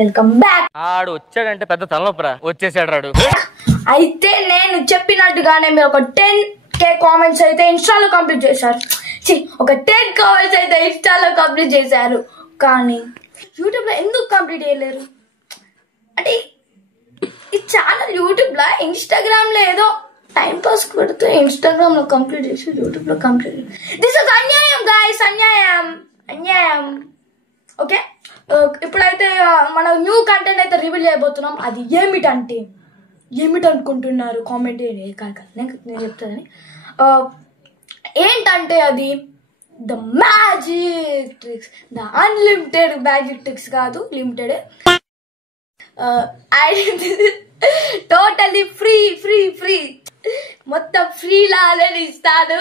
Welcome back. ఆడు వచ్చాడంటే పెద్ద తలనొప్పరా, వచ్చేసాడు రాడు. అయితే నేను చెప్పినట్టుగానే మీరు ఒక 10K కామెంట్స్ అయితే ఇన్స్టాలో కంప్లీట్ చేశారు. ఒక 10 కామెంట్స్ అయితే ఇన్స్టాలో కంప్లీట్ చేశారు. కానీ యూట్యూబ్ లో ఎందుకు కంప్లీట్ చేయలేరు? అంటే ఈ ఛానల్ యూట్యూబ్ లో, ఇన్స్టాగ్రామ్ లో ఏదో టైం పాస్ కొడితే ఇన్స్టాగ్రామ్ లో కంప్లీట్ చేసి యూట్యూబ్ లో కంప్లీట్. దిస్ ఇస్ అన్యాయం గాయ్స్, అన్యాయం. ఓకే, ఇప్పుడైతే మన న్యూ కంటెంట్ అయితే రివీల్ చేయబోతున్నాం. అది ఏమిటనుకుంటున్నారు? కామెంట్ నేను చెప్తానని. ఏంటంటే అది the magic tricks, the unlimited magic tricks కాదు, లిమిటెడ్. టోటల్లీ ఫ్రీ, మొత్తం ఫ్రీ లానే ఇస్తాను.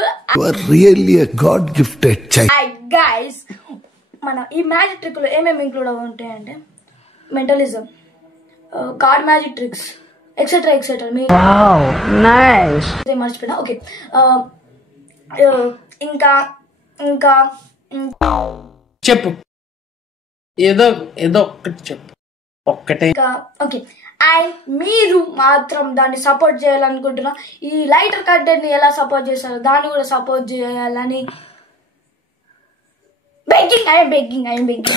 గైస్, మన ఈ మ్యాజిక్ ట్రిక్ లో ఏమేమి ఇంక్లూడ్ ఉంటాయంటే mentalism, God magic tricks, etcetera. మర్చిపోయినా. ఓకే, ఇంకా చెప్పు, ఏదో ఒక్కటి చెప్పు, ఒక్కటే. ఓకే, అండ్ మీరు మాత్రం దాన్ని సపోర్ట్ చేయాలనుకుంటున్నా. ఈ లైటర్ కంటెంట్ ని ఎలా సపోర్ట్ చేస్తారో దాన్ని కూడా సపోర్ట్ చేయాలని బెగ్గింగ్.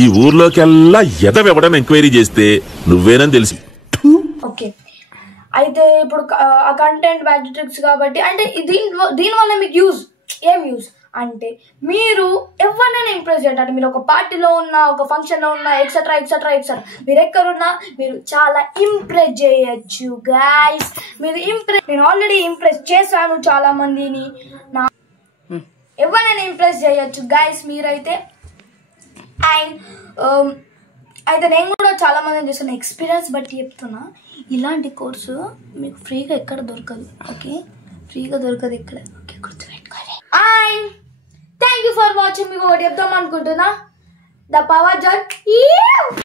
ఈ ఊర్లోకెల్లా ఎదవెవడం ఎంక్వైరీ చేస్తే నువ్వేనని తెలిసి. ఓకే, అయితే ఇప్పుడు ఆ కంటెంట్ మ్యాజిక్ ట్రిక్స్ కాబట్టి, అంటే దీనివల్ల మీకు యూజ్ అంటే మీరు ఎవరినైనా ఇంప్రెస్ చేయండి. అంటే మీరు ఒక పార్టీలో ఉన్నా, ఒక ఫంక్షన్ లో ఉన్నా, ఎక్సెట్రా. మీరు ఎక్కడున్నా మీరు చాలా ఇంప్రెస్ చేయొచ్చు గైస్. నేను ఆల్రెడీ ఇంప్రెస్ చేశాను చాలా మందిని. ఎవరినైనా ఇంప్రెస్ చేయొచ్చు గైస్ మీరైతే. అండ్ అయితే నేను కూడా చాలా మందిని చేస్తున్నా, ఎక్స్పీరియన్స్ బట్టి చెప్తున్నా. ఇలాంటి కోర్సు మీకు ఫ్రీగా ఎక్కడ దొరకదు. ఓకే, ఫ్రీగా దొరకదు ఇక్కడ. ఓకే, గుర్తుపెట్టుకోవాలి. And thank you for watching. మీకు ఒకటి చెప్తాం అనుకుంటున్నా, ద పవర్ జట్.